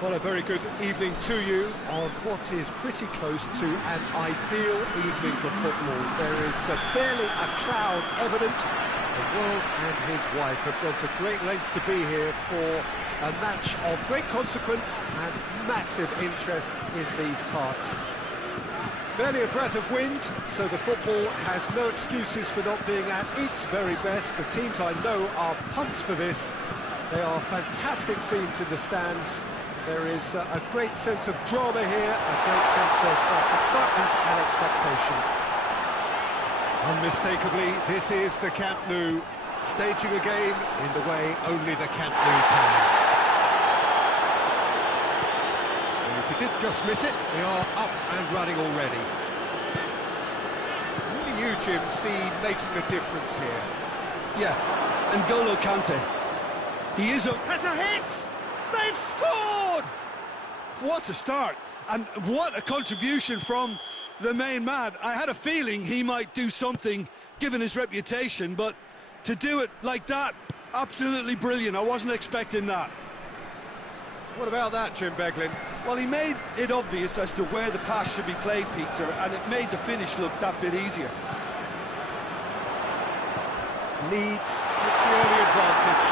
Well, a very good evening to you on what is pretty close to an ideal evening for football. There is barely a cloud evident. The world and his wife have gone to great lengths to be here for a match of great consequence and massive interest in these parts. Barely a breath of wind, so the football has no excuses for not being at its very best. The teams I know are pumped for this. They are fantastic scenes in the stands. There is a great sense of drama here, a great sense of excitement and expectation. Unmistakably, this is the Camp Nou, staging a game in the way only the Camp Nou can. And if he did just miss it, they are up and running already. Who do you, Jim, see making the difference here? Yeah, N'Golo Kante. He is has a hit! They've scored! What a start, and what a contribution from the main man. I had a feeling he might do something, given his reputation, but to do it like that, absolutely brilliant. I wasn't expecting that. What about that, Jim Beglin? Well, he made it obvious as to where the pass should be played, Peter, and it made the finish look that bit easier. Leeds took the early advantage.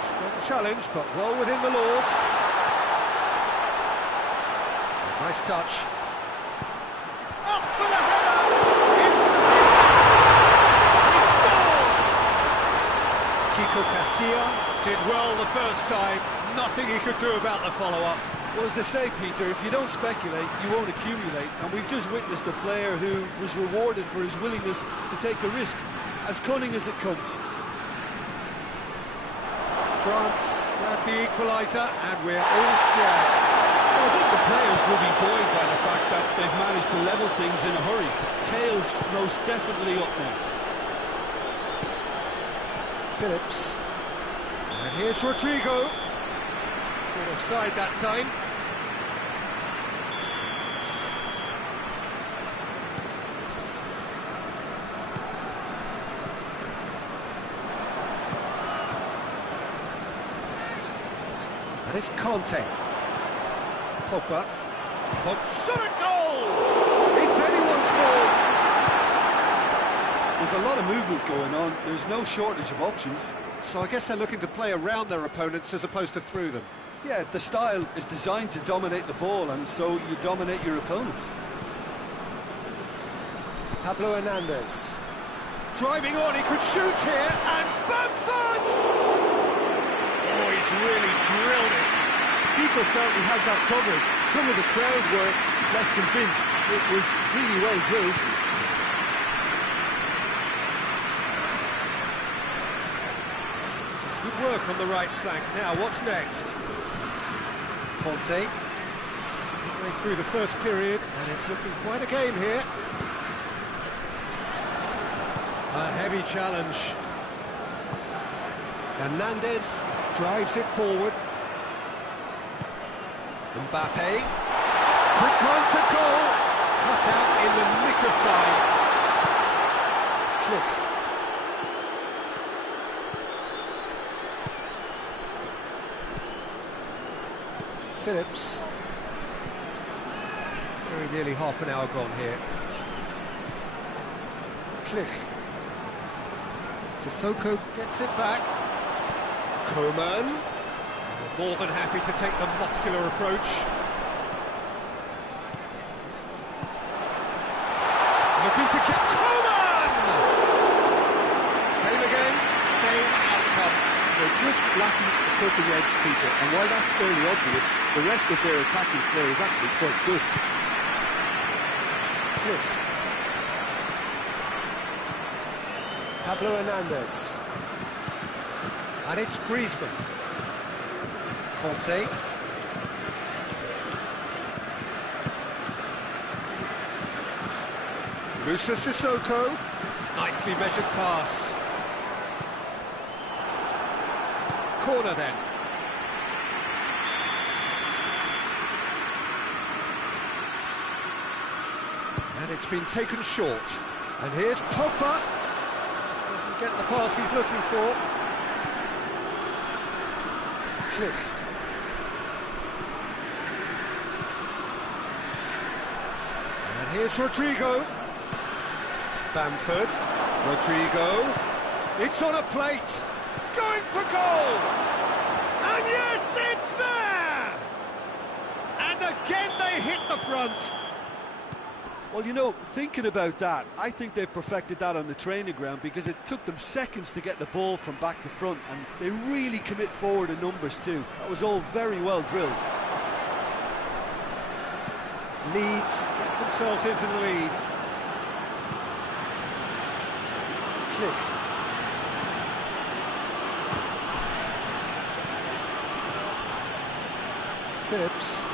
Strong challenge, but well within the laws. Nice touch. Up for the header! Into the pieces! He scored! Kiko Casilla did well the first time. Nothing he could do about the follow-up. Well, as they say, Peter, if you don't speculate, you won't accumulate. And we've just witnessed a player who was rewarded for his willingness to take a risk, as cunning as it comes. France grabbed the equaliser, and we're all square. Well, I think the players will be buoyed by the fact that they've managed to level things in a hurry. Tails most definitely up now. Phillips. And here's Rodrigo. Good offside that time. And it's Conte. Pogba. Shot a goal! It's anyone's ball! There's a lot of movement going on. There's no shortage of options. So I guess they're looking to play around their opponents as opposed to through them. Yeah, the style is designed to dominate the ball, and so you dominate your opponents. Pablo Hernandez. Driving on, he could shoot here, and Bamford! Oh, he's really drilled it. People felt he had that covered. Some of the crowd were less convinced. It was really well drilled. Some good work on the right flank. Now, what's next? Conte. Midway through the first period, and it's looking quite a game here. A heavy challenge. Hernandez drives it forward. Mbappe. Quick glance at goal. Cut out in the nick of time. Cliff. Phillips. Very nearly half an hour gone here. Click. Sissoko gets it back. Coman. More than happy to take the muscular approach. Looking to get Coman! Same again, same outcome. They're just lacking the cutting edge, Peter, and while that's fairly obvious, the rest of their attacking play is actually quite good. Cliff. Pablo Hernandez. And it's Griezmann. Conte. Musa Sissoko. Nicely measured pass. Corner then. And it's been taken short. And here's Pogba. Doesn't get the pass he's looking for. Click. And here's Rodrigo. Bamford. Rodrigo. It's on a plate. Going for goal. And yes, it's there! And again they hit the front. Well, you know, thinking about that, I think they've perfected that on the training ground because it took them seconds to get the ball from back to front, and they really commit forward in numbers too. That was all very well drilled. Leeds get themselves into the lead. technique. Phillips.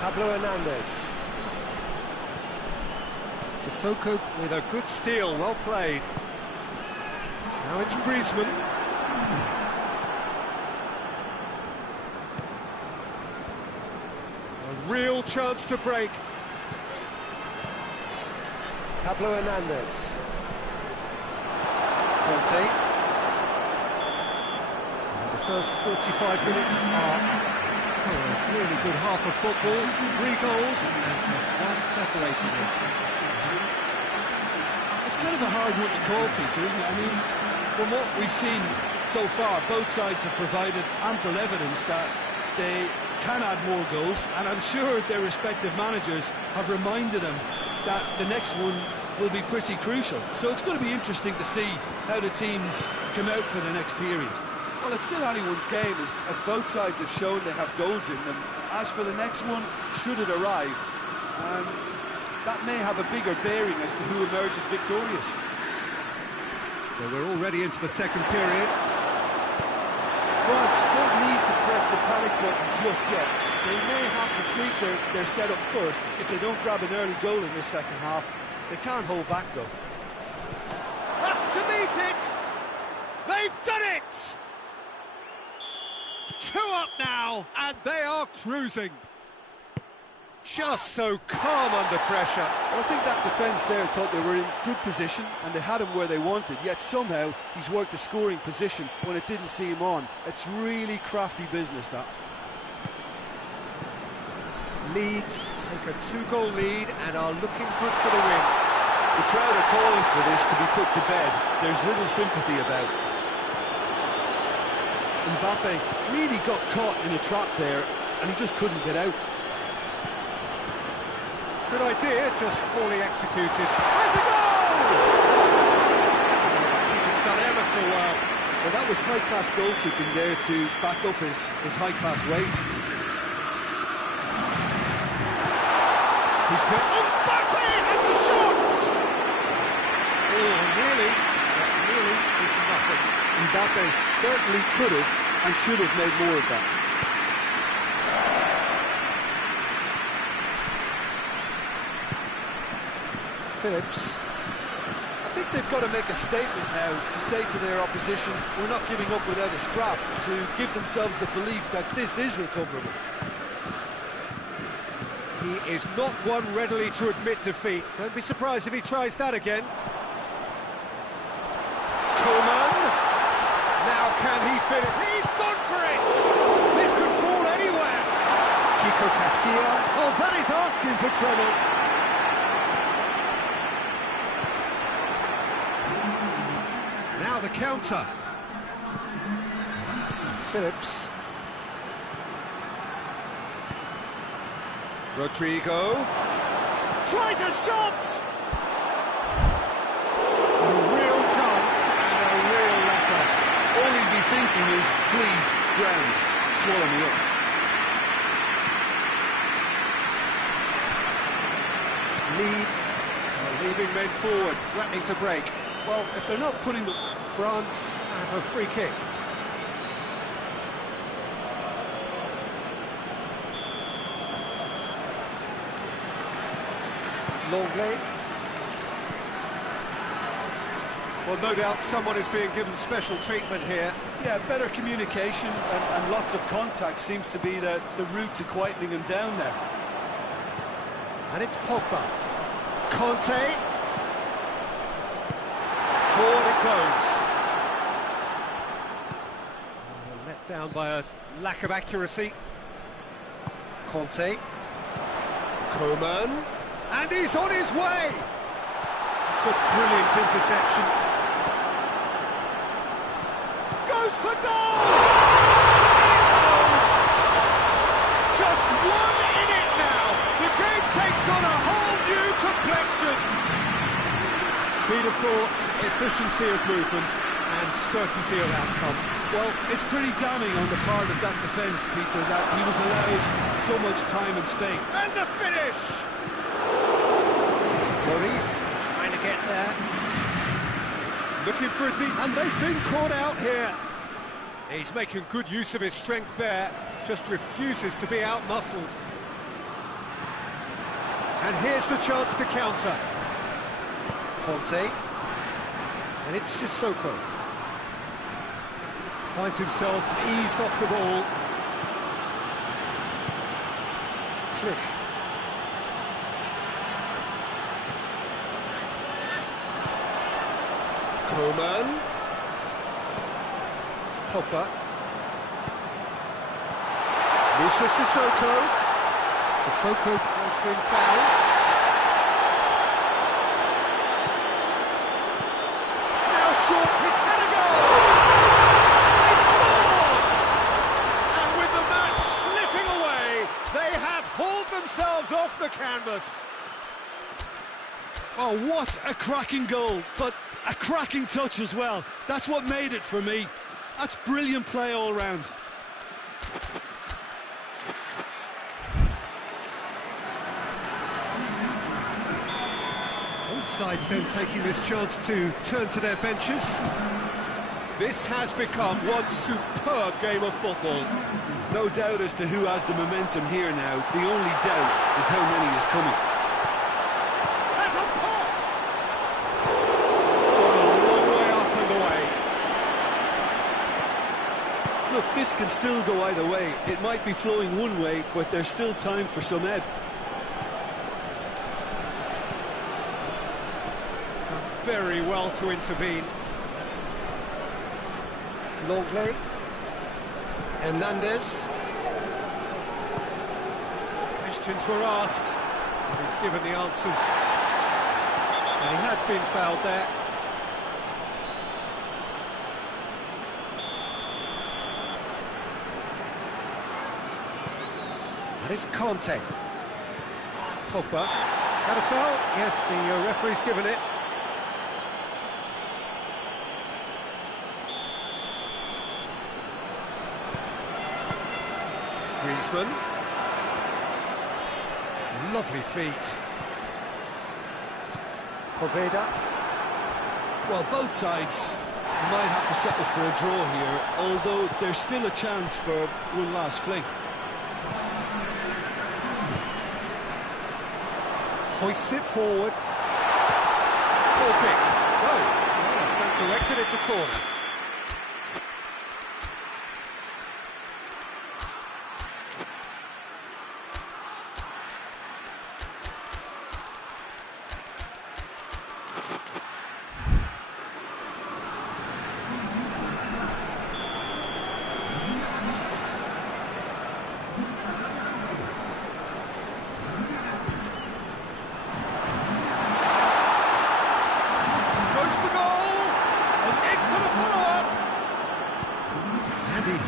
Pablo Hernandez. Sissoko with a good steal, well played. Now it's Griezmann. A real chance to break. Pablo Hernandez. Conte. And the first 45 minutes are up. So a really good half of football, 3 goals and just one separating them. It's kind of a hard one to call, Peter, isn't it? I mean, from what we've seen so far, both sides have provided ample evidence that they can add more goals, and I'm sure their respective managers have reminded them that the next one will be pretty crucial. So it's going to be interesting to see how the teams come out for the next period. Well, it's still anyone's game, as both sides have shown they have goals in them. As for the next one, should it arrive, that may have a bigger bearing as to who emerges victorious. Well, we're already into the second period. France don't need to press the panic button just yet. They may have to tweak their setup first. If they don't grab an early goal in this second half, they can't hold back though. Up to meet it! They've done it! 2 up now, and they are cruising. Just so calm under pressure. Well, I think that defence there thought they were in good position and they had him where they wanted, yet somehow he's worked a scoring position when it didn't seem on. It's really crafty business, that. Leeds take a 2-goal lead and are looking good for the win. The crowd are calling for this to be put to bed. There's little sympathy about it. Mbappe really got caught in a trap there and he just couldn't get out. Good idea, just poorly executed. Has a goal! He's done ever so well. Well, that was high-class goalkeeping there to back up his high-class wage. He's still... Mbappe has a shot! Oh, nearly, but nearly is nothing. Mbappe certainly could have and should have made more of that. Phillips. I think they've got to make a statement now to say to their opposition, we're not giving up without a scrap, to give themselves the belief that this is recoverable. He is not one readily to admit defeat. Don't be surprised if he tries that again. Coman. Now can he fit it? He's gone for it! This could fall anywhere. Kiko Casilla. Oh, that is asking for trouble. Now the counter. Phillips. Rodrigo. Tries a shot! A real chance and a real let-off. All he'd be thinking is, please, ground, swallow me up. Leeds are leaving men forward, threatening to break. Well, if they're not putting the... France have a free kick. Longley. Well, no doubt someone is being given special treatment here. Yeah, better communication and lots of contact seems to be the route to quietening him down now. And it's Pogba. Conte. Forward it goes. Let down by a lack of accuracy. Conte. Coman. And he's on his way! It's a brilliant interception. Goes for goal! In it goes! Just one in it now. The game takes on a whole new complexion. Speed of thought, efficiency of movement, and certainty of outcome. Well, it's pretty damning on the part of that defence, Peter, that he was allowed so much time and space. And the finish! Maurice trying to get there. Looking for a deep... And they've been caught out here. He's making good use of his strength there. Just refuses to be out-muscled. And here's the chance to counter. Conte. And it's Sissoko. Finds himself eased off the ball. Click. Coman. Pogba. Musa Sissoko. Sissoko has been fouled. Now short, he's had a goal! They scored! And with the match slipping away, they have hauled themselves off the canvas. Oh, what a cracking goal, but a cracking touch as well. That's what made it for me. That's brilliant play all round. Both sides then taking this chance to turn to their benches. This has become one superb game of football. No doubt as to who has the momentum here now. The only doubt is how many is coming. That's a pop! It's gone a long way up and away. Look, this can still go either way. It might be flowing one way, but there's still time for some ebb. Done very well to intervene. Longley. Hernandez. Questions were asked, and he's given the answers. And he has been fouled there. And it's Conte. Pogba. Had a foul? Yes, the referee's given it. Griezmann. Lovely feet. Poveda. Well, both sides might have to settle for a draw here, although there's still a chance for one last fling. Hoists it forward. Ball kick. No, that's not corrected, it's a corner.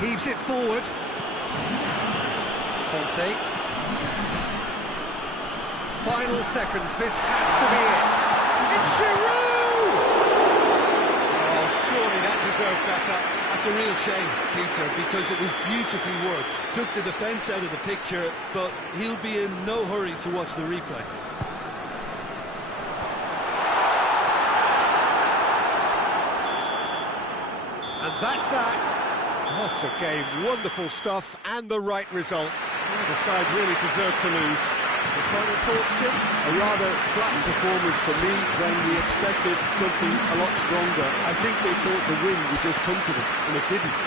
Heaves it forward. Conte. Final seconds, this has to be it. It's Giroud! Oh, surely that deserved better. That's a real shame, Peter, because it was beautifully worked. Took the defence out of the picture, but he'll be in no hurry to watch the replay. And that's that. What a game, wonderful stuff, and the right result. Neither side really deserved to lose. The final thoughts, Jim? A rather flattened performance for me when we expected something a lot stronger. I think they thought the win would just come to them, and it didn't.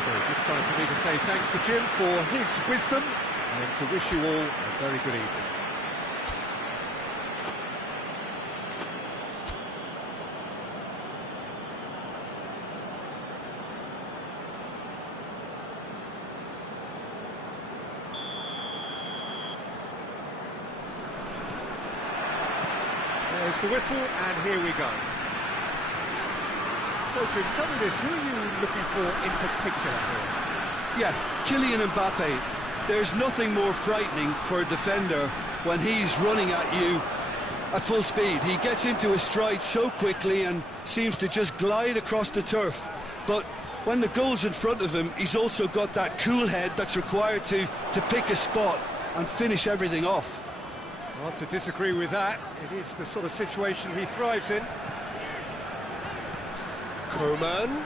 So just time for me to say thanks to Jim for his wisdom, and to wish you all a very good evening. There's the whistle, and here we go. So, Jim, tell me this, who are you looking for in particular here? Yeah, Kylian Mbappe. There's nothing more frightening for a defender when he's running at you at full speed. He gets into his stride so quickly and seems to just glide across the turf. But when the goal's in front of him, he's also got that cool head that's required to pick a spot and finish everything off. Hard to disagree with that. It is the sort of situation he thrives in. Koeman.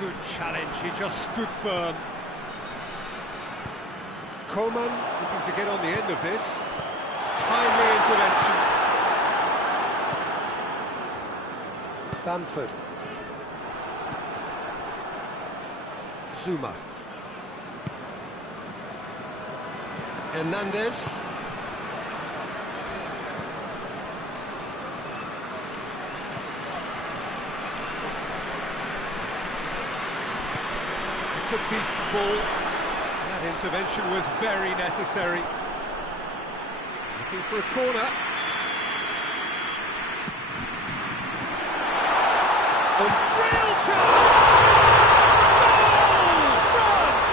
Good challenge, he just stood firm. Koeman looking to get on the end of this. Timely intervention. Bamford. Zuma. Hernandez. It's a decent ball. That intervention was very necessary. Looking for a corner. A real chance! Goal! France!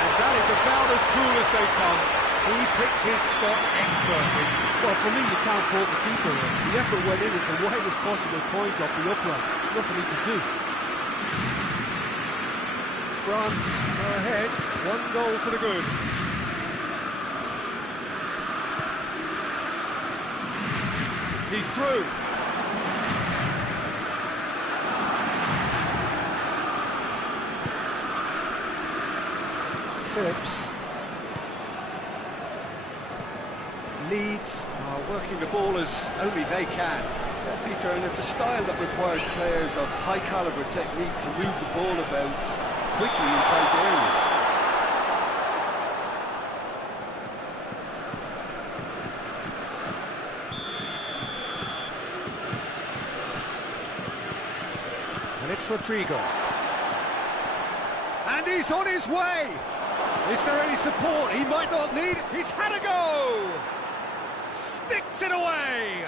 And that is about as cool as they come. He picked his spot expertly. Well, for me, you can't fault the keeper. The effort went in at the widest possible point off the upright. Nothing he could do. France go ahead, 1 goal to the good. He's through. Phillips. Leeds are working the ball as only they can. Yeah, Peter, and it's a style that requires players of high calibre technique to move the ball about quickly in tight areas. And it's Rodrigo. And he's on his way! Is there any support? He might not need it. He's had a go! Sticks it away!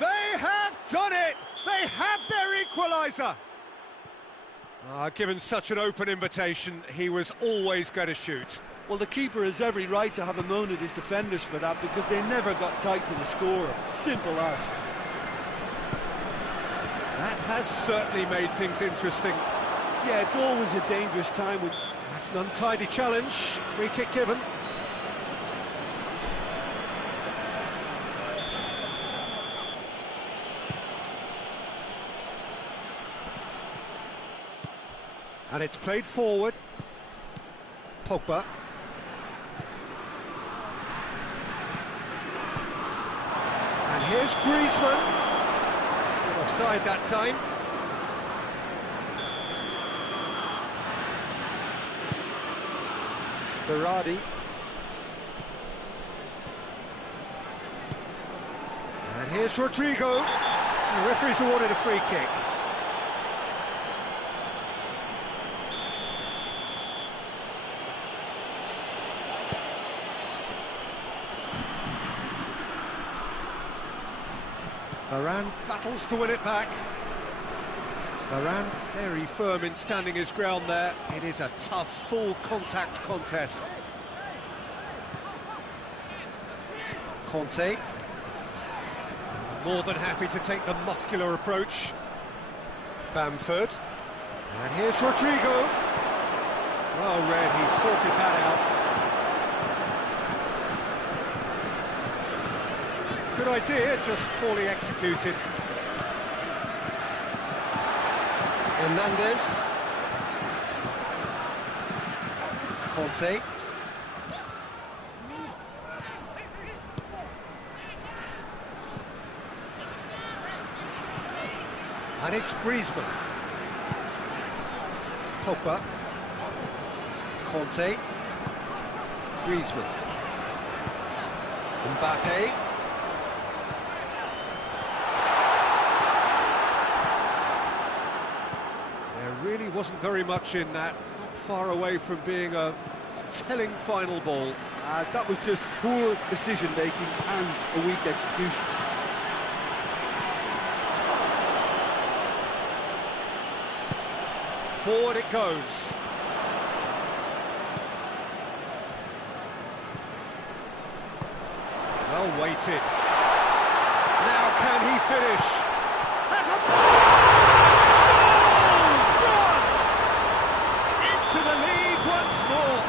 They have done it! They have their equaliser! Given such an open invitation, he was always going to shoot. Well, the keeper has every right to have a moan at his defenders for that because they never got tight to the scorer. Simple as. That has certainly made things interesting. Yeah, it's always a dangerous time when... That's an untidy challenge. Free kick given. And it's played forward. Pogba. And here's Griezmann. Offside that time. Berardi. And here's Rodrigo. The referee's awarded a free kick. Varane battles to win it back. Varane very firm in standing his ground there. It is a tough, full contact contest. Conte. More than happy to take the muscular approach. Bamford. And here's Rodrigo. Well read, he sorted that out. Good idea, just poorly executed. Hernandez. Conte. And it's Griezmann. Pogba. Conte. Griezmann. Mbappe. Really wasn't very much in that, not far away from being a telling final ball. That was just poor decision-making and a weak execution. Forward it goes. Well weighted. Now can he finish? Has a... to the lead once more.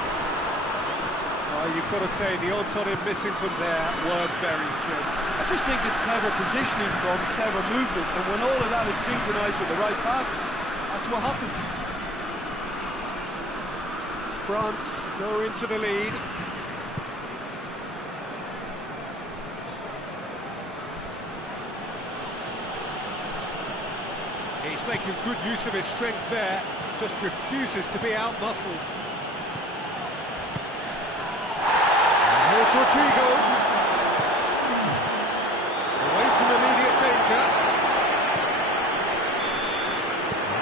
Oh, you I've got to say, the odds on him missing from there were very slim. I just think it's clever positioning from clever movement, and when all of that is synchronised with the right pass, that's what happens. France go into the lead. He's making good use of his strength there, just refuses to be out-muscled. And here's Rodrigo. Away from immediate danger.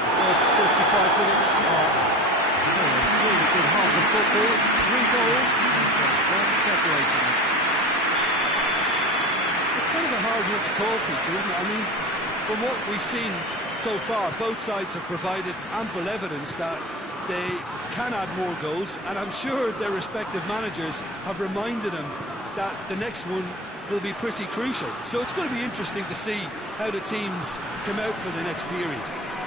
The first 45 minutes are a really good half of football. 3 goals and just one separating them. It's kind of a hard one to call, Peter, isn't it? I mean, from what we've seen so far, both sides have provided ample evidence that they can add more goals, and I'm sure their respective managers have reminded them that the next one will be pretty crucial. So it's going to be interesting to see how the teams come out for the next period.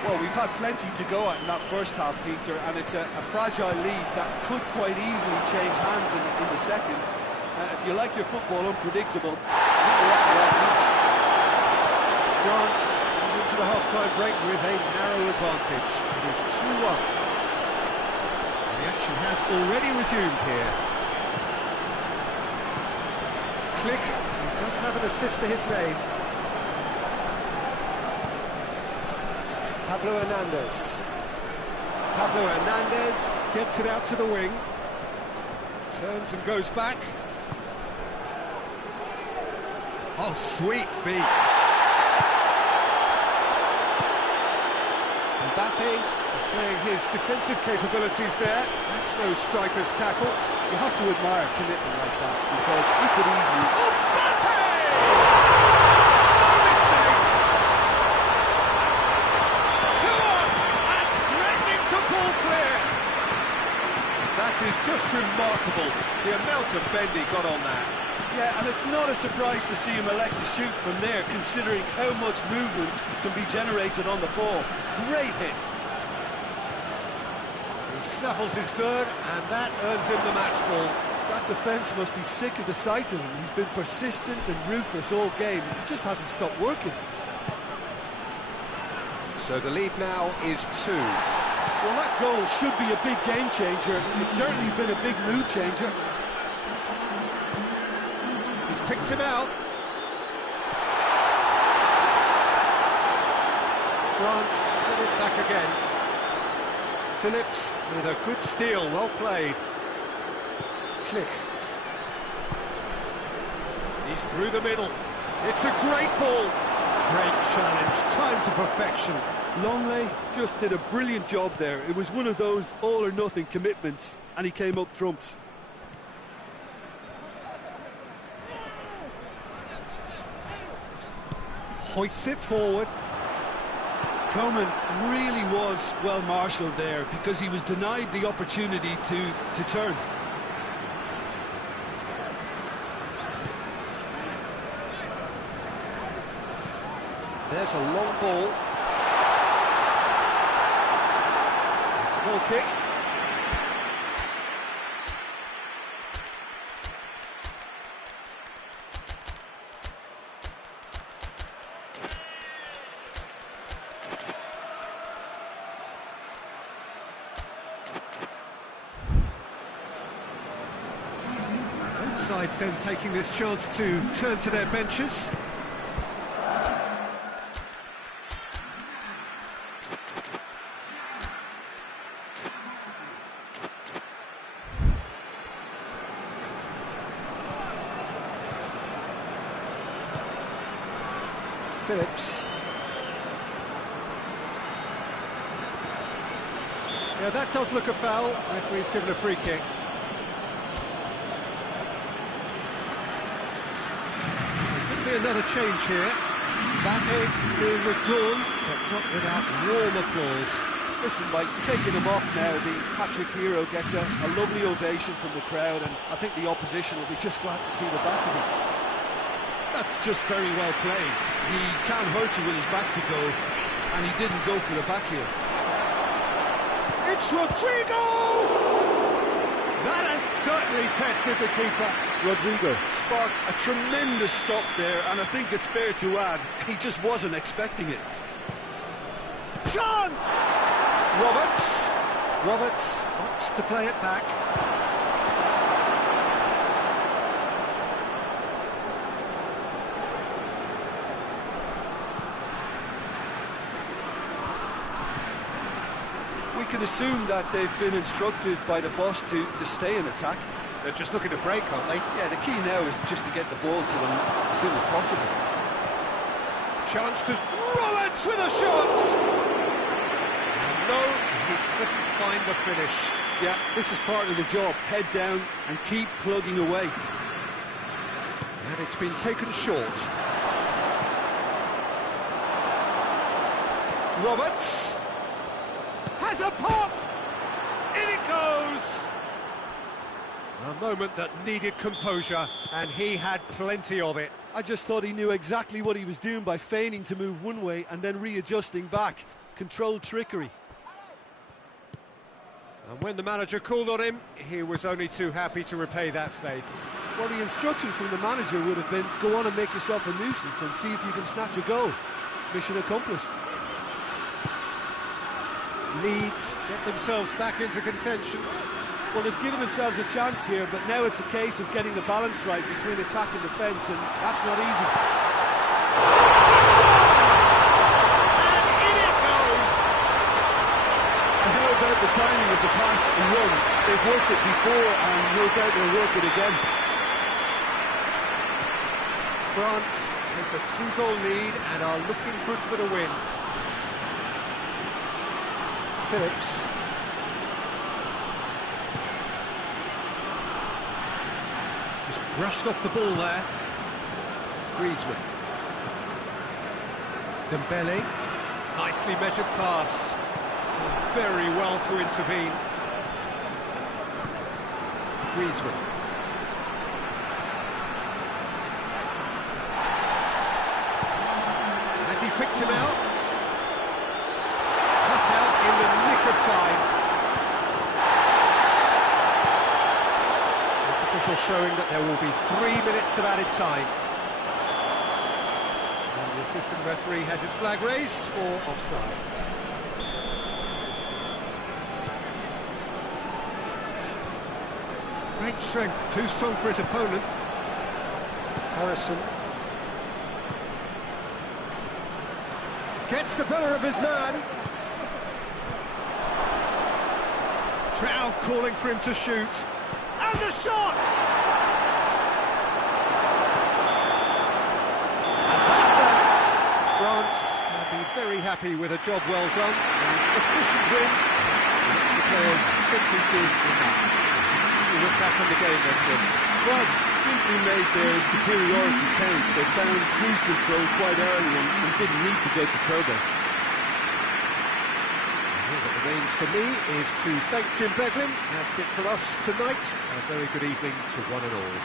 Well, we've had plenty to go at in that first half, Peter, and it's a fragile lead that could quite easily change hands in the second. If you like your football unpredictable, I think we're at the right match. France into the half-time break with a narrow advantage. It is 2-1. The action has already resumed here. Click, he does have an assist to his name. Pablo Hernandez. Pablo Hernandez gets it out to the wing. Turns and goes back. Oh, sweet feet. Mbappe displaying his defensive capabilities there. That's no striker's tackle. You have to admire commitment like that, because he could easily... Mbappe! No mistake! 2 up and threatening to pull clear. That is just remarkable, the amount of bend he got on that. Yeah, and it's not a surprise to see him elect to shoot from there, considering how much movement can be generated on the ball. Great hit. He snaffles his third, and that earns him the match ball. That defence must be sick of the sight of him. He's been persistent and ruthless all game. He just hasn't stopped working. So the lead now is 2. Well, that goal should be a big game changer. It's certainly been a big mood changer. He's picked him out. France get it back again. Phillips with a good steal, well played. Click. He's through the middle. It's a great ball. Great challenge, time to perfection. Longley just did a brilliant job there. It was one of those all-or-nothing commitments, and he came up trumps. Hoists it forward. Coman really was well marshalled there, because he was denied the opportunity to turn. There's a long ball. It's a goal kick. Both sides then taking this chance to turn to their benches. Phillips. Yeah, that does look a foul. Referee's given a free kick. There's going to be another change here. Mbappe being withdrawn, but not without warm applause. Listen, by taking him off now, the hat-trick hero gets a lovely ovation from the crowd, and I think the opposition will be just glad to see the back of him. That's just very well played. He can't hurt you with his back to go, and he didn't go for the back heel. It's Rodrigo! That has certainly tested the keeper. Rodrigo sparked a tremendous stop there, and I think it's fair to add, he just wasn't expecting it. Chance! Roberts opts to play it back. We can assume that they've been instructed by the boss to stay in attack. They're just looking to break, aren't they? Yeah, the key now is just to get the ball to them as soon as possible. Chance to Roberts with a shot! No, he couldn't find the finish. Yeah, this is part of the job. Head down and keep plugging away. And it's been taken short. Roberts has a pop! In it goes! A moment that needed composure, and he had plenty of it. I just thought he knew exactly what he was doing by feigning to move one way and then readjusting back. Controlled trickery. And when the manager called on him, he was only too happy to repay that faith. Well, the instruction from the manager would have been, go on and make yourself a nuisance and see if you can snatch a goal. Mission accomplished. Leeds get themselves back into contention. Well, they've given themselves a chance here, but now it's a case of getting the balance right between attack and defence, and that's not easy. And in it goes! And how about the timing of the pass and run? They've worked it before, and no doubt they'll work it again. France take a 2-goal lead and are looking good for the win. Phillips. Just brushed off the ball there. Griezmann. Dembele. Nicely measured pass. Done very well to intervene. Griezmann. Has he picked him out? Cut out in the nick of time. The official showing that there will be 3 minutes of added time. And the assistant referee has his flag raised for offside. Great strength, too strong for his opponent. Harrison. Gets the better of his man. Trout calling for him to shoot. And the shot! And that's that. France will be very happy with a job well done. An efficient win, which the players simply did enough. You look back on the game then, Jim. France simply made their superiority count. They found cruise control quite early and didn't need to go to turbo. All that remains for me is to thank Jim Beglin. That's it for us tonight. A very good evening to one and all.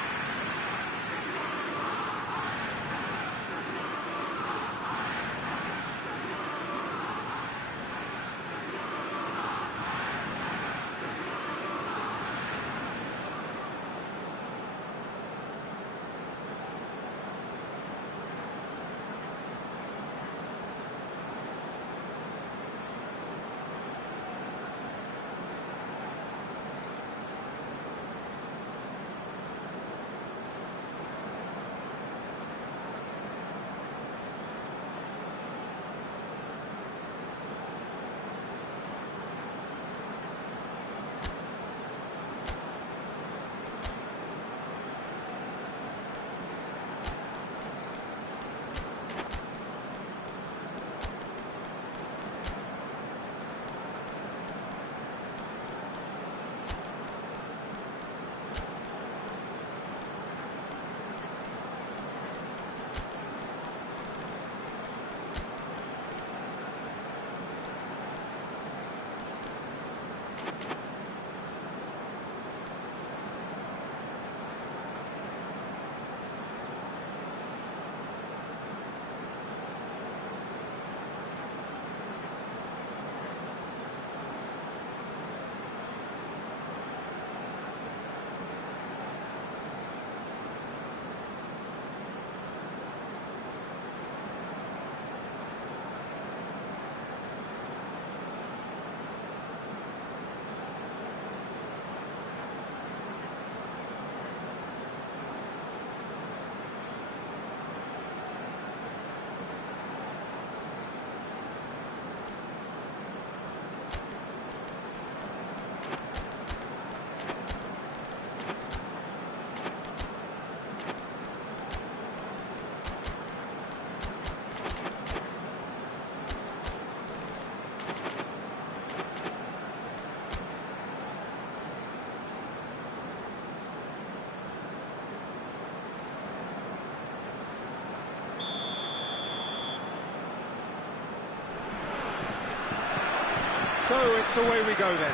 So it's away we go then.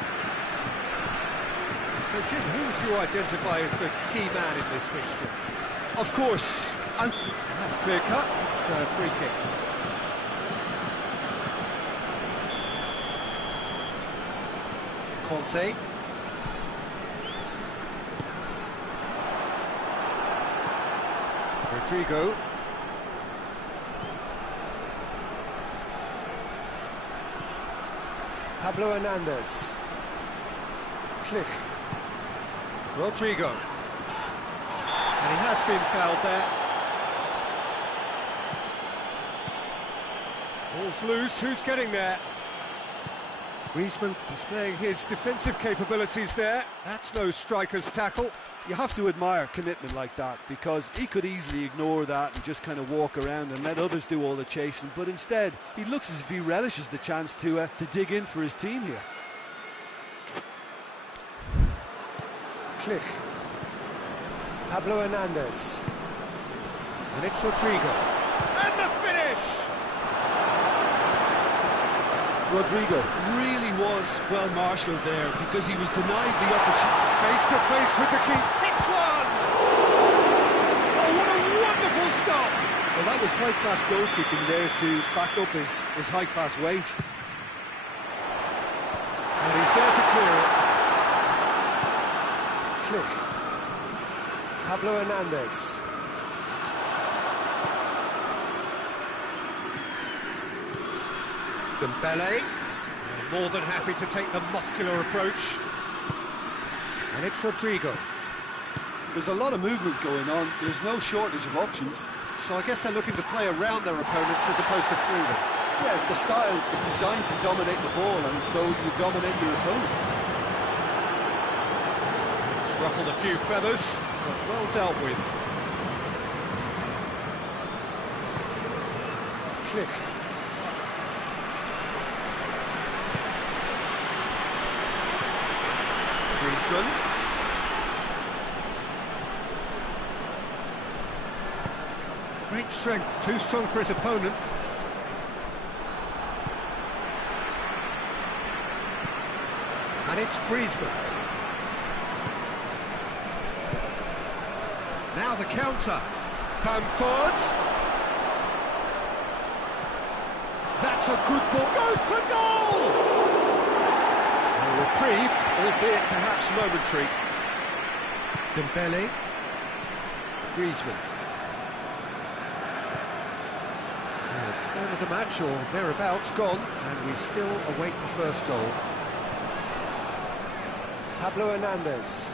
So Jim, who would you identify as the key man in this fixture? Of course, and That's clear cut. It's a free kick. Conte. Rodrigo. Pablo Hernandez. Click. Rodrigo. And he has been fouled there. Ball's loose, who's getting there? Griezmann displaying his defensive capabilities there. That's no striker's tackle. You have to admire commitment like that, because he could easily ignore that and just kind of walk around and let others do all the chasing, but instead he looks as if he relishes the chance to dig in for his team here. Click. Pablo Hernandez. And it's Rodrigo. And the finish! Rodrigo really was well marshalled there, because he was denied the opportunity. Face to face with the keeper. Hits one! Oh, what a wonderful stop! Well, that was high-class goalkeeping there to back up his high-class wage. And he's there to clear it. Click. Pablo Hernandez. Dembele, more than happy to take the muscular approach. And it's Rodrigo. There's a lot of movement going on. There's no shortage of options. So I guess they're looking to play around their opponents as opposed to through them. Yeah, the style is designed to dominate the ball, and so you dominate your opponents. It's ruffled a few feathers, but well dealt with. Click. Griezmann. Great strength, too strong for his opponent. And it's Griezmann. Now the counter. Bamford. That's a good ball. Goes for goal! A reprieve, albeit perhaps momentary. Dembele. Griezmann. Third of the match, or thereabouts, gone, and we still await the first goal. Pablo Hernandez.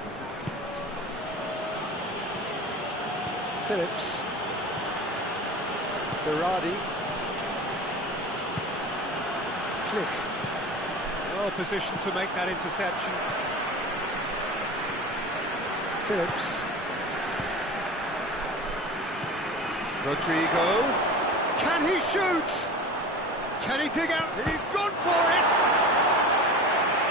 Phillips. Berardi. Click. Well positioned to make that interception. Phillips. Rodrigo. Can he shoot? Can he dig out? He's gone for it!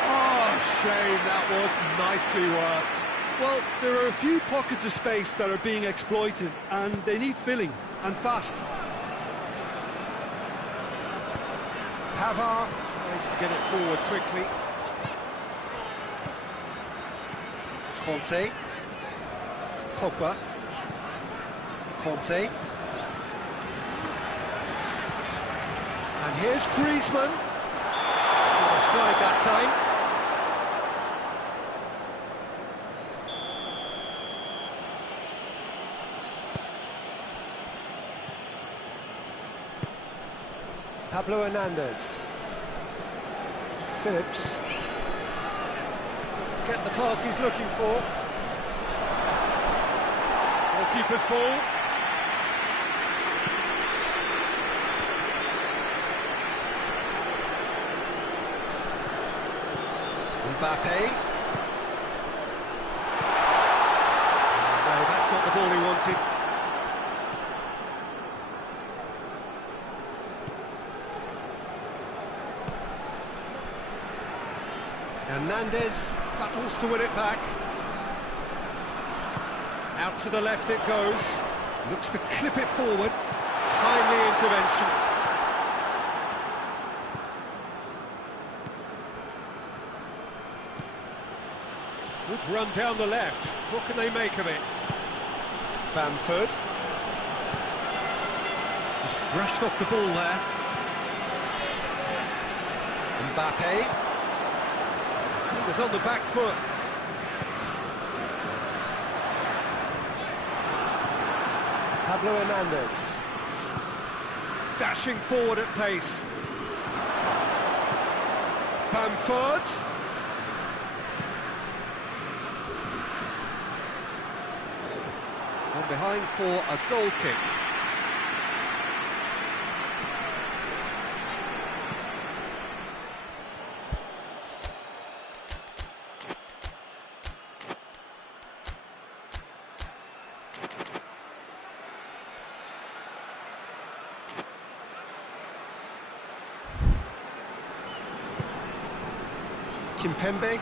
Oh, shame, that was nicely worked. Well, there are a few pockets of space that are being exploited, and they need filling, and fast. Pavard tries to get it forward quickly. Conte. Pogba. Conte. And here's Griezmann. Offside that time. Pablo Hernandez. Phillips. Doesn't get the pass he's looking for. Goalkeeper's ball. Mbappe. No, that's not the ball he wanted. Hernandez battles to win it back. Out to the left it goes. Looks to clip it forward. Timely intervention. run down the left. What can they make of it? Bamford. Just brushed off the ball there. Mbappe. He was on the back foot. Pablo Hernandez. Dashing forward at pace. Bamford. On behind for a goal kick. Kimpembe.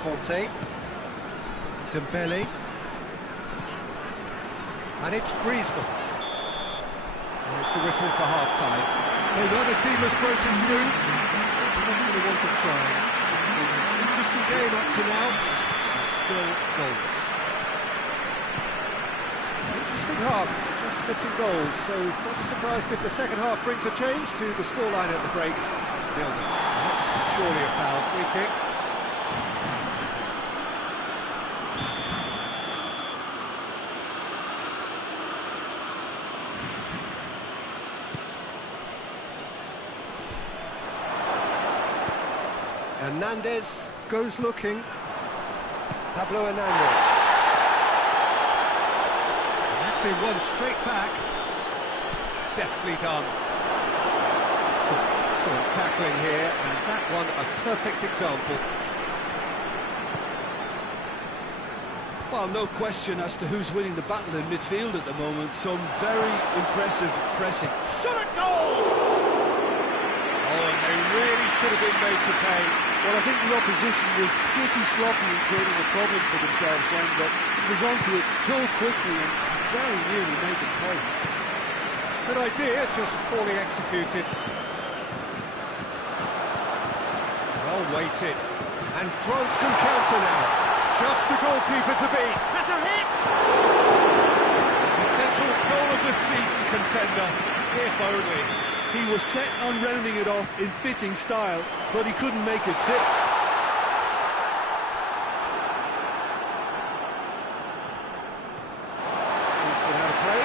Conte. Dembele. And it's Griezmann. And it's the whistle for half-time. So neither team has broken through. That's not going to want to try. Interesting game up to now. And still goals. Interesting half, just missing goals. So not be surprised if the second half brings a change to the scoreline at the break. That's surely a foul, free kick. Hernandez goes looking. Pablo Hernandez. And that's been won straight back. Deftly done. Some excellent tackling here, and that one a perfect example. Well, no question as to who's winning the battle in midfield at the moment. Some very impressive pressing. Shot at goal! Oh, and they really should have been made to pay. Well, I think the opposition was pretty sloppy in creating a problem for themselves then, but he was onto it so quickly and very nearly made them pay. Good idea, just poorly executed. Well weighted. And France can counter now. Just the goalkeeper to beat. Has a hit! Potential goal of the season contender, if only. He was set on rounding it off in fitting style, but he couldn't make it fit. He's going to have a play.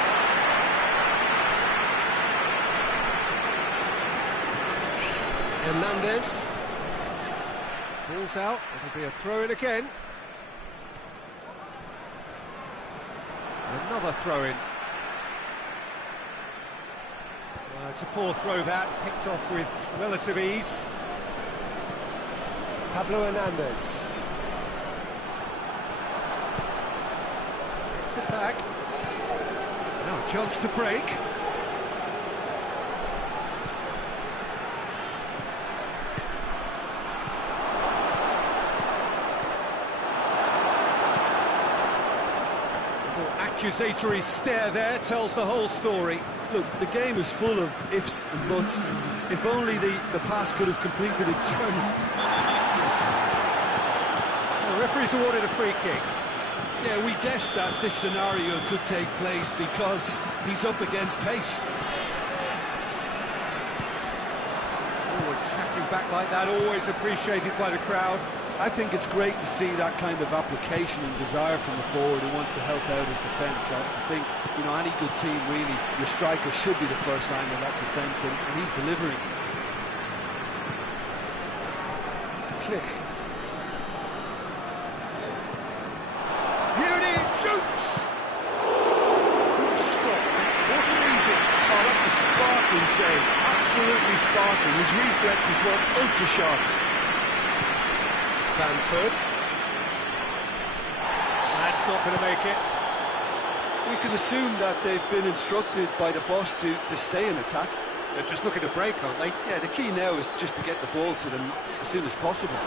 Hernandez. Ball's out, it'll be a throw-in again. Another throw-in. It's a poor throw that, picked off with relative ease. Pablo Hernandez. Gets it back. Now a chance to break. Accusatory stare there tells the whole story. Look, the game is full of ifs and buts. If only the pass could have completed its journey. The referee's awarded a free kick. Yeah, we guessed that this scenario could take place because he's up against pace. Forward tracking back like that, always appreciated by the crowd. I think it's great to see that kind of application and desire from a forward who wants to help out his defence. I think, you know, any good team, really, your striker should be the first line of that defence, and he's delivering. Click. Here it is, shoots! Good stop, wasn't easy. Oh, that's a sparkling save, absolutely sparkling. His reflexes were ultra sharp. Bamford. That's not going to make it. We can assume that they've been instructed by the boss to stay in attack. They're just looking to break, aren't they? Yeah, the key now is just to get the ball to them as soon as possible.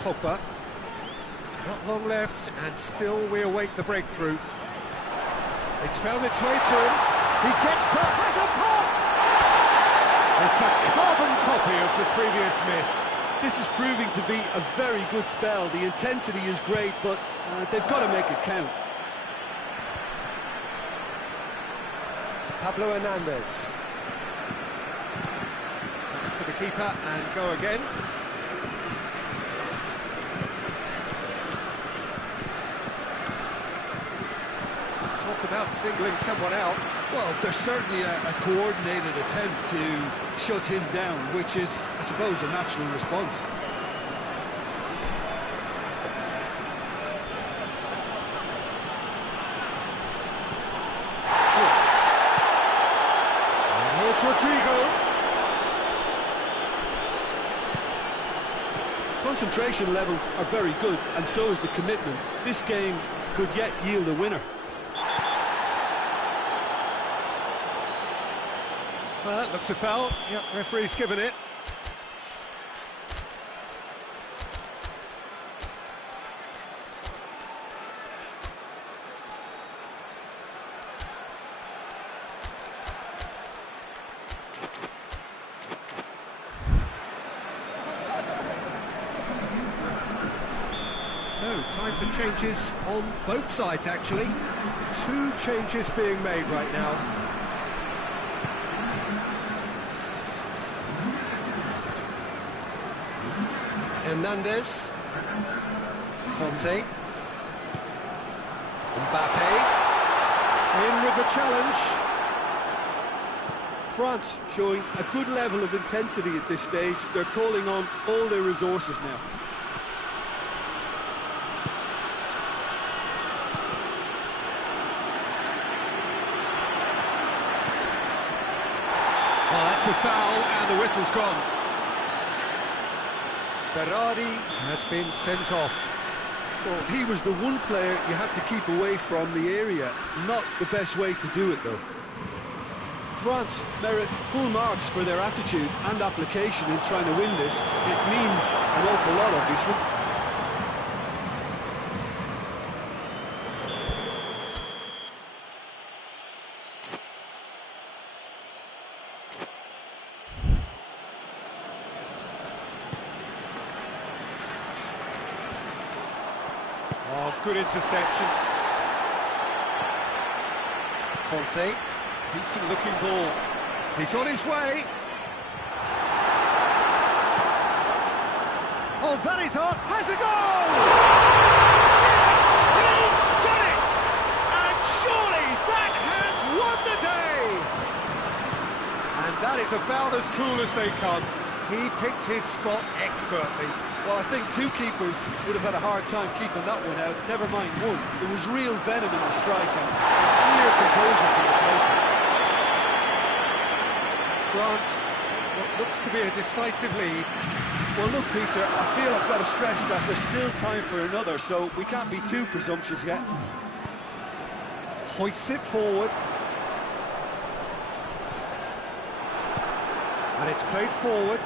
Pogba. Not long left, and still we await the breakthrough. It's found its way to him. He gets past, has a pop! It's a carbon copy of the previous miss. This is proving to be a very good spell. The intensity is great, but they've got to make it count. Pablo Hernandez. To the keeper and go again. Talk about singling someone out. Well, there's certainly a coordinated attempt to shut him down, which is, I suppose, a natural response. And here's Rodrigo. Concentration levels are very good, and so is the commitment. This game could yet yield a winner. Well, that looks a foul. Yep, referee's given it. So, time for changes on both sides, actually. 2 changes being made right now. Hernandez, Conte, Mbappe, in with the challenge. France showing a good level of intensity at this stage. They're calling on all their resources now. Well, that's a foul and the whistle's gone. Berardi has been sent off. Well, he was the one player you had to keep away from the area. Not the best way to do it, though. France merit full marks for their attitude and application in trying to win this. It means an awful lot, obviously. Oh, good interception. Conte, decent looking ball. He's on his way. Oh, that is hard. Has a goal! Yes, he's done it! And surely that has won the day! And that is about as cool as they come. He picked his spot expertly. Well, I think 2 keepers would have had a hard time keeping that one out, never mind 1. There was real venom in the strike and clear composure from the placement. France, what looks to be a decisive lead. Well, look, Peter, I feel I've got to stress that there's still time for another, so we can't be too presumptuous yet. Hoists it forward. And it's played forward.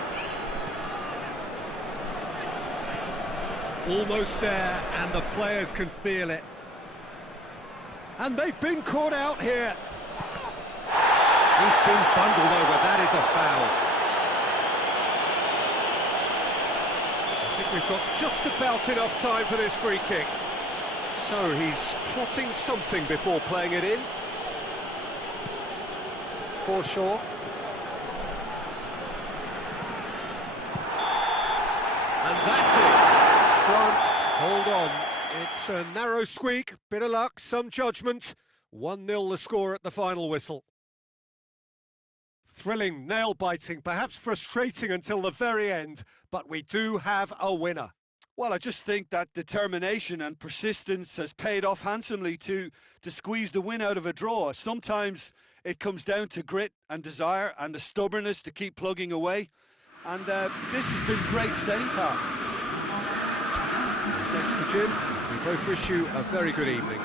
Almost there, and the players can feel it. And they've been caught out here. He's been bundled over, that is a foul. I think we've got just about enough time for this free kick. So he's plotting something before playing it in. Forshaw. And that's it. France, hold on. It's a narrow squeak, bit of luck, some judgment. 1-0 the score at the final whistle. Thrilling, nail-biting, perhaps frustrating until the very end, but we do have a winner. Well, I just think that determination and persistence has paid off handsomely to squeeze the win out of a draw. Sometimes it comes down to grit and desire and the stubbornness to keep plugging away. And this has been great staying power. Thanks to Jim. We both wish you a very good evening.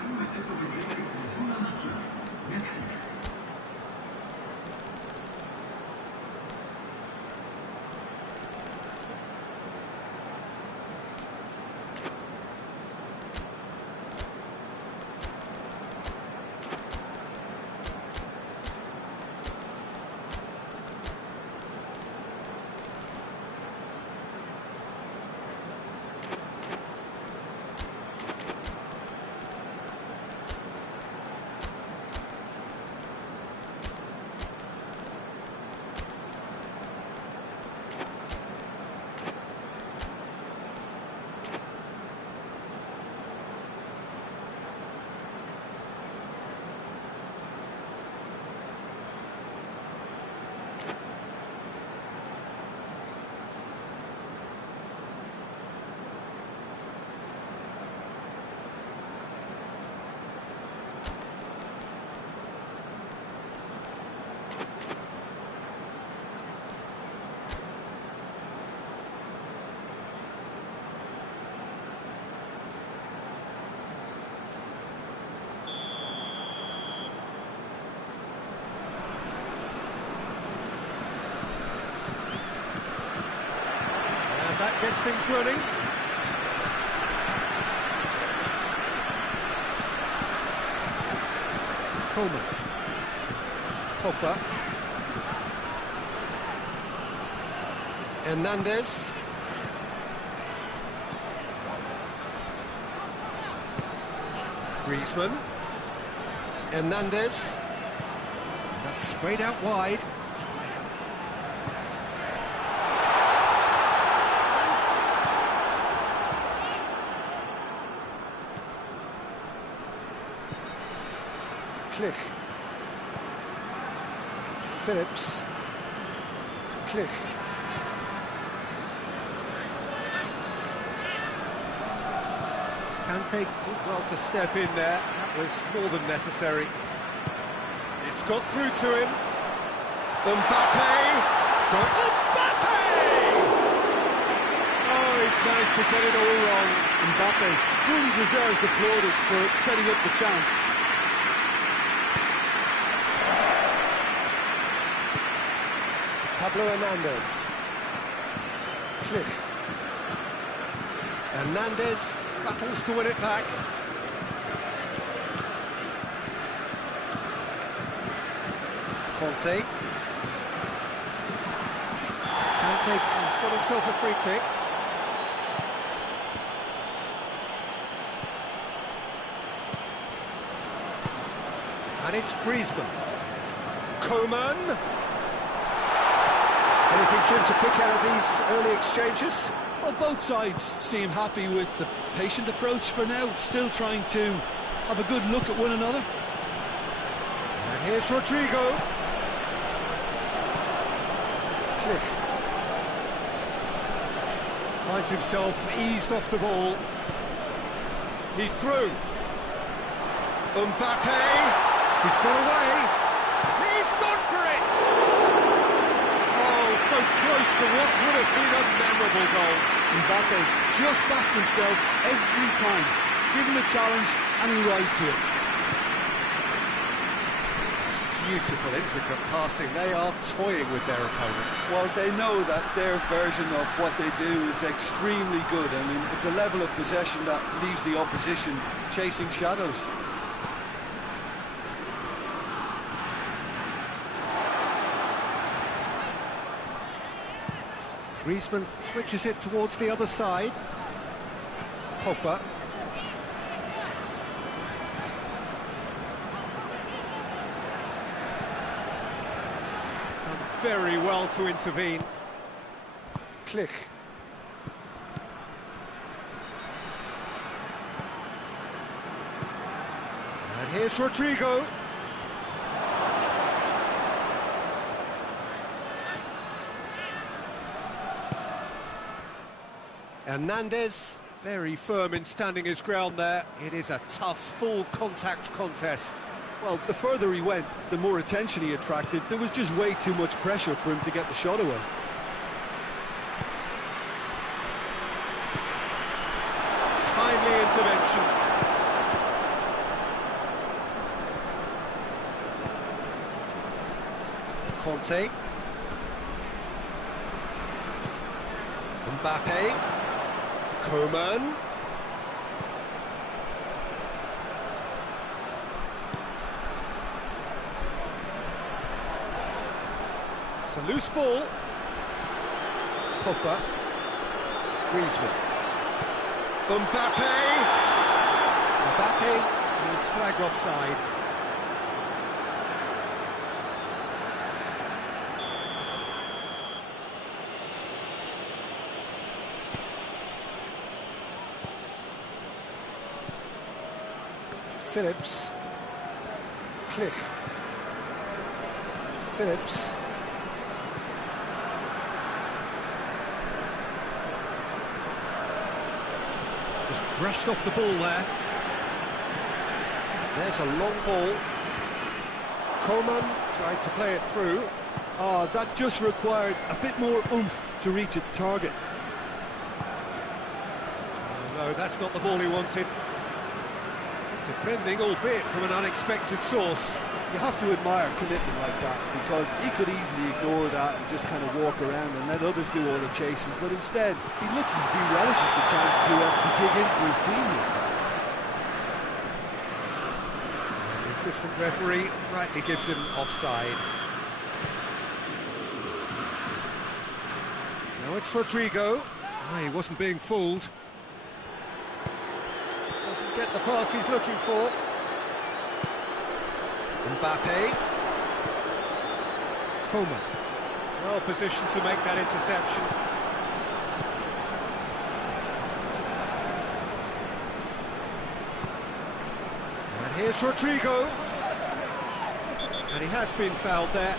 gets things running. Coleman. Pogba. Hernandez. Griezmann. Hernandez. That's sprayed out wide. Klich. Phillips. Klich. Kante did well to step in there. That was more than necessary. It's got through to him. Mbappe! Mbappe! Oh, he's managed to get it all wrong. Mbappe fully deserves the plaudits for setting up the chance. Pablo Hernandez. Klich. Hernandez battles to win it back. Kante has got himself a free kick. And it's Griezmann. Coman. Anything, Jim, to pick out of these early exchanges? Well, both sides seem happy with the patient approach for now, still trying to have a good look at one another. And here's Rodrigo. Klich. Finds himself eased off the ball. He's through. Mbappe. He's got away. He's gone for it! Oh, so close to what would have been a memorable goal. Mbappe just backs himself every time. Give him a challenge and he'll rise to it. Beautiful, intricate passing. They are toying with their opponents. Well, they know that their version of what they do is extremely good. I mean, it's a level of possession that leaves the opposition chasing shadows. Griezmann switches it towards the other side. Pogba. Done very well to intervene. Klich. And here's Rodrigo. Hernandez, very firm in standing his ground there. It is a tough, full contact contest. Well, the further he went, the more attention he attracted. There was just way too much pressure for him to get the shot away. Timely intervention. Conte. Mbappe. Coman. It's a loose ball. Pogba. Griezmann. Mbappe. Mbappe is flagged offside. Phillips. Klich. Phillips. Just brushed off the ball there. There's a long ball. Coman tried to play it through. Ah, that just required a bit more oomph to reach its target. Oh, no, that's not the ball he wanted. Defending, albeit from an unexpected source. You have to admire commitment like that, because he could easily ignore that and just kind of walk around and let others do all the chasing, but instead he looks as if he relishes the chance to dig in for his team here. The assistant referee rightly gives him offside. Now it's Rodrigo. He wasn't being fooled. Doesn't get the pass he's looking for. Mbappe. Coman. Well positioned to make that interception. And here's Rodrigo. And he has been fouled there.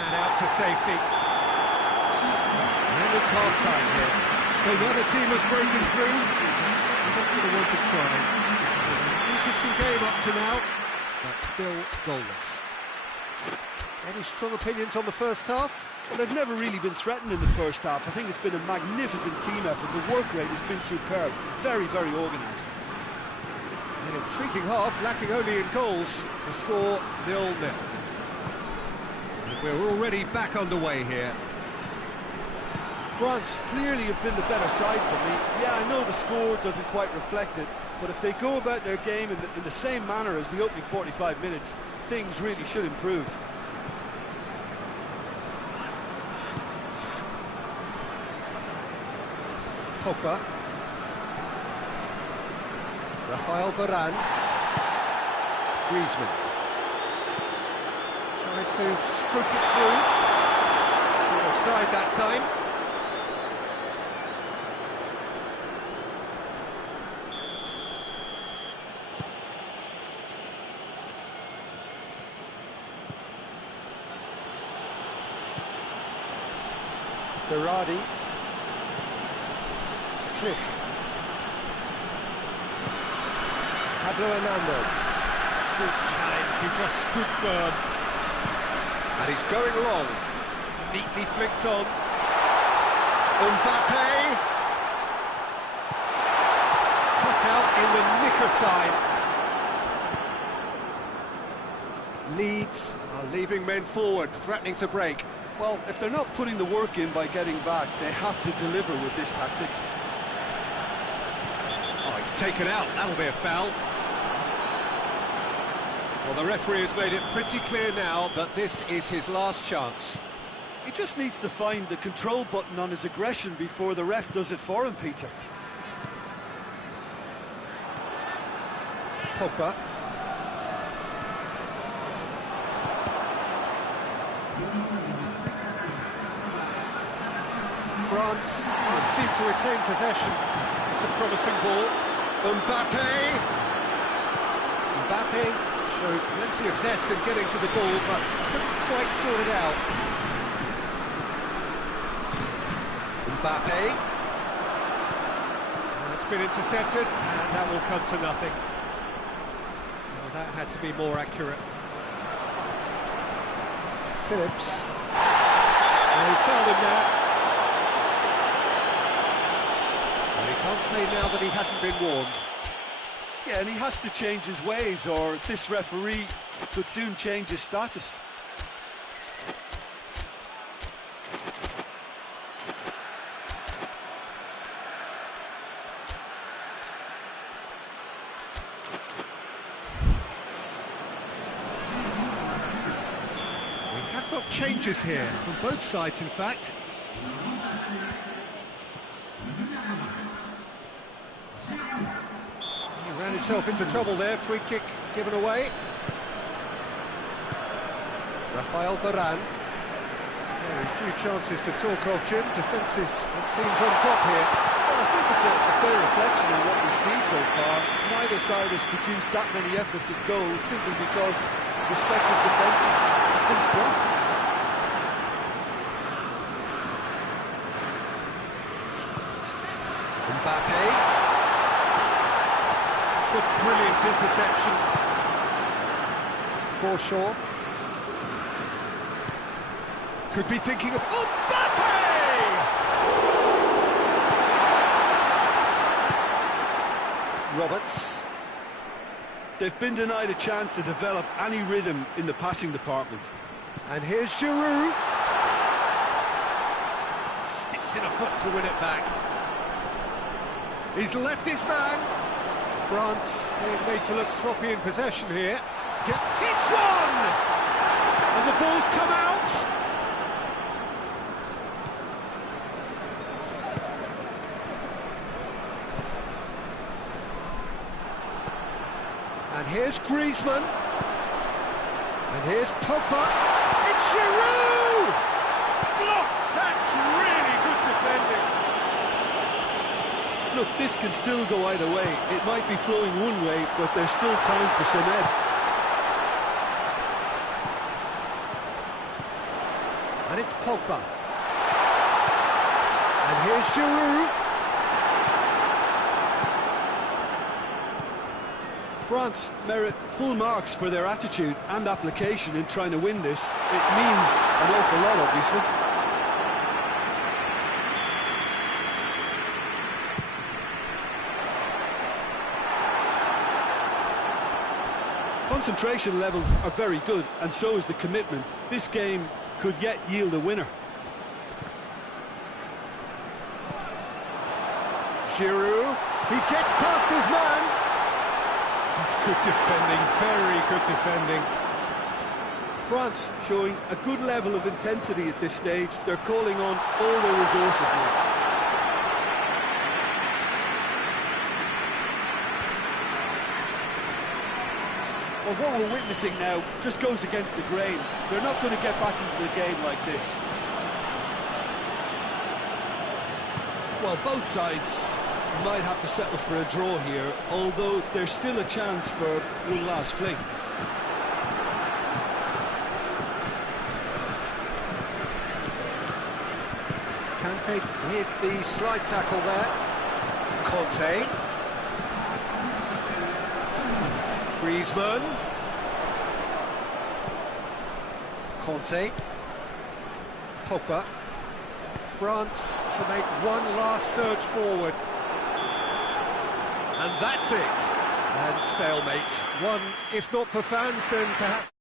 And out to safety. And it's half-time here. So neither team is breaking through. Not going to want to try. Interesting game up to now, but still goalless. Any strong opinions on the first half? Well, they've never really been threatened in the first half. I think it's been a magnificent team effort. The work rate has been superb. Very, very organised. An intriguing half, lacking only in goals. The score 0-0. And we're already back underway here. France clearly have been the better side for me. Yeah, I know the score doesn't quite reflect it, but if they go about their game in the same manner as the opening 45 minutes, things really should improve. Pogba. Rafael Varane. Griezmann. Tries to stroke it through. Offside that time. Berardi. Trick. Pablo Hernandez. Good challenge, he just stood firm. And he's going long. Neatly flicked on. Mbappe. Cut out in the nick of time. Leeds are leaving men forward, threatening to break. Well, if they're not putting the work in by getting back, they have to deliver with this tactic. Oh, he's taken out. That'll be a foul. Well, the referee has made it pretty clear now that this is his last chance. He just needs to find the control button on his aggression before the ref does it for him, Peter. Pogba. France seem to retain possession. It's a promising ball. Mbappe showed plenty of zest in getting to the ball, but couldn't quite sort it out. Mbappe. It's been intercepted, and that will come to nothing. Well, that had to be more accurate. Phillips. Well, he's fouled him there. Well, he can't say now that he hasn't been warned. Yeah, and he has to change his ways, or this referee could soon change his status. We have got changes here, from both sides, in fact. Ran himself into trouble there, free kick given away. Rafael Varane. Very few chances to talk of, Jim. Defence is, it seems, on top here. Well, I think it's a fair reflection on what we've seen so far. Neither side has produced that many efforts at goal simply because respective defences have been strong. Mbappe. A brilliant interception. Forshaw. Could be thinking of Mbappe! Roberts. They've been denied a chance to develop any rhythm in the passing department. And here's Giroud. Sticks in a foot to win it back. He's left his man. France being made to look sloppy in possession here. Hits one! And the ball's come out. And here's Griezmann. And here's Pogba. It's Giroud! Blocks! That's really good defending. Look, this can still go either way. It might be flowing one way, but there's still time for Semed. And it's Pogba. And here's Giroud. France merit full marks for their attitude and application in trying to win this. It means an awful lot, obviously. Concentration levels are very good, and so is the commitment. This game could yet yield a winner. Giroud, he gets past his man. That's good defending, very good defending. France showing a good level of intensity at this stage. They're calling on all their resources now. Well, what we're witnessing now just goes against the grain. They're not going to get back into the game like this. Well, both sides might have to settle for a draw here, although there's still a chance for one last fling. Kante with the slide tackle there. Conte. Griezmann. Conte. Pogba. France to make one last surge forward. And that's it. And stalemate. One, if not for fans, then perhaps...